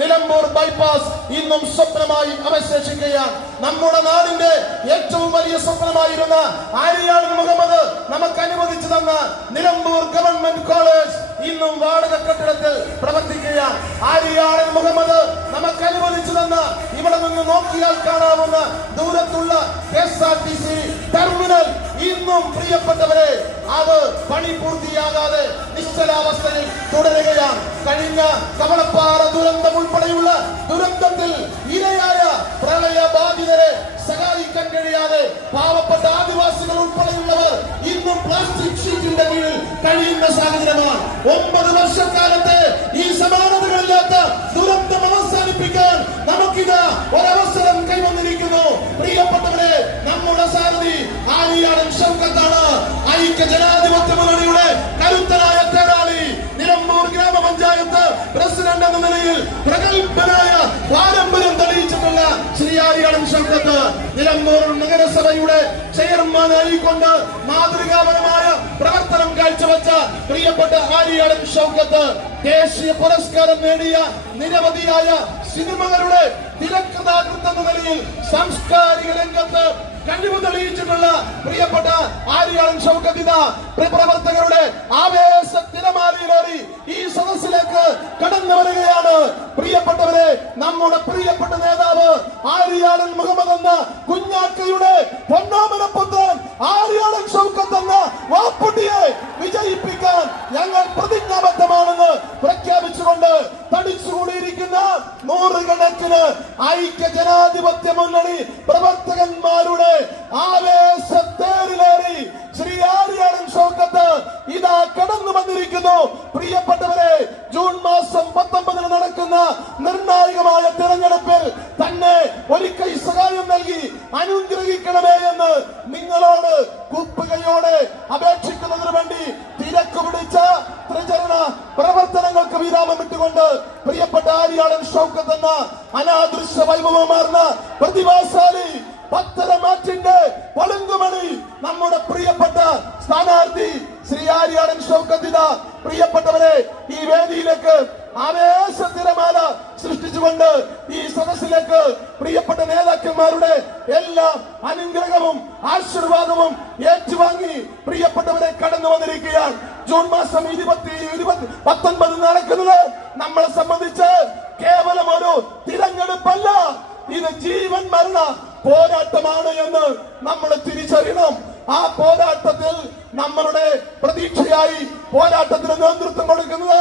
Nilambur bypass ഇന്നും സ്വപ്നമായി അവശേഷിക്കുകയാണ്. നമ്മുടെ നാടിന്റെ ഏറ്റവും വലിയ സ്വപ്നമായിരുന്ന ആര്യാൾ മുഹമ്മദ് നമുക്ക് അനുവദിച്ചു തന്ന നിലമ്പൂർ ഗവൺമെന്റ് കോളേജ് ഇന്നും വാടക കെട്ടിടത്തിൽ പ്രവർത്തിക്കുകയാണ്. ആര്യാടൻ മുഹമ്മദ് നമുക്ക് അനുവദിച്ചു തന്ന ഇവിടെ നിന്ന് നോക്കിയാൽ കാണാവുന്ന ദൂരത്തുള്ള K S R T C terminal ഇന്നും പ്രിയപ്പെട്ടവരെ അത് പണി പൂർത്തിയാകാതെ നിശ്ചലാവസ്ഥയിൽ തുടരുകയാണ്. കഴിഞ്ഞ കവളപ്പാറ ദുരന്തം ഉൾപ്പെടെയുള്ള ദുരന്തത്തിൽ ഇരയായ പ്രളയ ബാധിതരെ സഹായിക്കാൻ കഴിയാതെ പാവപ്പെട്ട ആദിവാസികൾ ഉൾപ്പെടെയുള്ളവർ ഇന്നും പ്ലാസ്റ്റിക് ഷീറ്റിന്റെ കീഴിൽ കഴിയുന്ന സാഹചര്യമാണ്. ഒമ്പത് വർഷക്കാലത്തെ ഈ സമാനതകളില്ലാത്ത ദുരന്തം അവസാനിപ്പിക്കാൻ നമുക്കിത് ഒരവസരം കൈവന്നിരിക്കുന്നു. പ്രിയപ്പെട്ടവരെ നമ്മുടെ സാരഥി ആലിയാടൻ ഷൗക്കത്താണ് ഐക്യ ജനാധിപത്യ മുന്നണിയുടെ കരുത്തനായ തേരാളി നിലമ്പൂർ ഗ്രാമപഞ്ചായത്ത് പ്രസിഡന്റ് എന്ന നിലയിൽ പ്രഗത്ഭനായ പാരമ്പര്യം തെളിയിച്ചിട്ടുള്ള ശ്രീ ആര്യാടൻ ഷൗക്കത്ത് നിലമ്പൂർ നഗരസഭയുടെ ചെയർമാനായിക്കൊണ്ട് മാതൃകാപരമായ പ്രവർത്തനം കാഴ്ചവെച്ച പ്രിയപ്പെട്ട ആര്യാടൻ ഷൗക്കത്ത് ദേശീയ പുരസ്കാരം നേടിയ നിരവധിയായ സിനിമകളുടെ തിരക്കഥാകൃത്ത് എന്ന നിലയിൽ സാംസ്കാരിക രംഗത്ത് കഴിവ് തെളിയിച്ചിട്ടുള്ള പ്രിയപ്പെട്ട ആര്യാളൻ ഷൗക്കത്തിത പ്രവർത്തകരുടെ ആവേശ തിരമാലയിലേറി ഈ സദസ്സിലേക്ക് കടന്നു വരികയാണ്. പ്രിയപ്പെട്ടവരെ നമ്മുടെ പ്രിയപ്പെട്ട നേതാവ് ആര്യാളൻ മുഹമ്മദ് എന്ന കുഞ്ഞാക്കയുടെ പൊന്നാമന പുത്രൻ ആര്യാടൻ ഷൗക്കത്ത് എന്ന വാപ്പുട്ടിയെ വിജയിപ്പിക്കാൻ ഞങ്ങൾ പ്രഖ്യാപിച്ചുകൊണ്ട് തടിച്ചുകൂടിയിരിക്കുന്ന നൂറുകണക്കിന് ഐക്യ ജനാധിപത്യ മുന്നണി പ്രവർത്തകന്മാരുടെ ആവേശത്തേറിലേറി ശ്രീ ആര്യാടൻ ശോകത്ത് ഇതാ കടന്നു വന്നിരിക്കുന്നു. പ്രിയപ്പെട്ടവരെ ജൂൺ മാസം പത്തൊമ്പതിന് നടക്കുന്ന നിർണായകമായ തിരഞ്ഞെടുപ്പിൽ തന്നെ ഒരു കൈ സഹായം നൽകി അനുഗ്രഹിക്കണമേ എന്ന് നിങ്ങളോട് കുപ്പുകയോടെ അപേക്ഷിക്കുന്നതിന് വേണ്ടി തിരക്ക് പിടിച്ച പ്രവർത്തനങ്ങൾക്ക് വിരാമം ഇട്ടുകൊണ്ട് പ്രിയപ്പെട്ട ആര്യാടൻ ഷൗക്കത്ത് എന്ന അനാദൃശ്യ വൈഭവമാർന്ന പ്രതിഭാശാലി പത്തരമാറ്റിന്റെ പളുങ്കുമണി നമ്മുടെ പ്രിയപ്പെട്ട സ്ഥാനാർത്ഥി ശ്രീ ആര്യാടൻ ഷൗക്കത്തിന പ്രിയപ്പെട്ടവരെ ഈ വേദിയിലേക്ക് നേതാക്കന്മാരുടെ എല്ലാ അനുഗ്രഹവും ആശീർവാദവും ഏറ്റുവാങ്ങി പ്രിയപ്പെട്ടവരെ കടന്നു വന്നിരിക്കുകയാണ്. ജൂൺ മാസം ഇരുപത്തി ഇരുപത്തി പത്തൊൻപത് നടക്കുന്നത്. നമ്മളെ സംബന്ധിച്ച് കേവലം ഒരു തിരഞ്ഞെടുപ്പല്ല. ഇത് ജീവൻ മരണ പോരാട്ടമാണ് എന്ന് നമ്മൾ തിരിച്ചറിയണം. ആ പോരാട്ടത്തിൽ നമ്മളുടെ പ്രതീക്ഷയായി പോരാട്ടത്തിന് നേതൃത്വം കൊടുക്കുന്നത്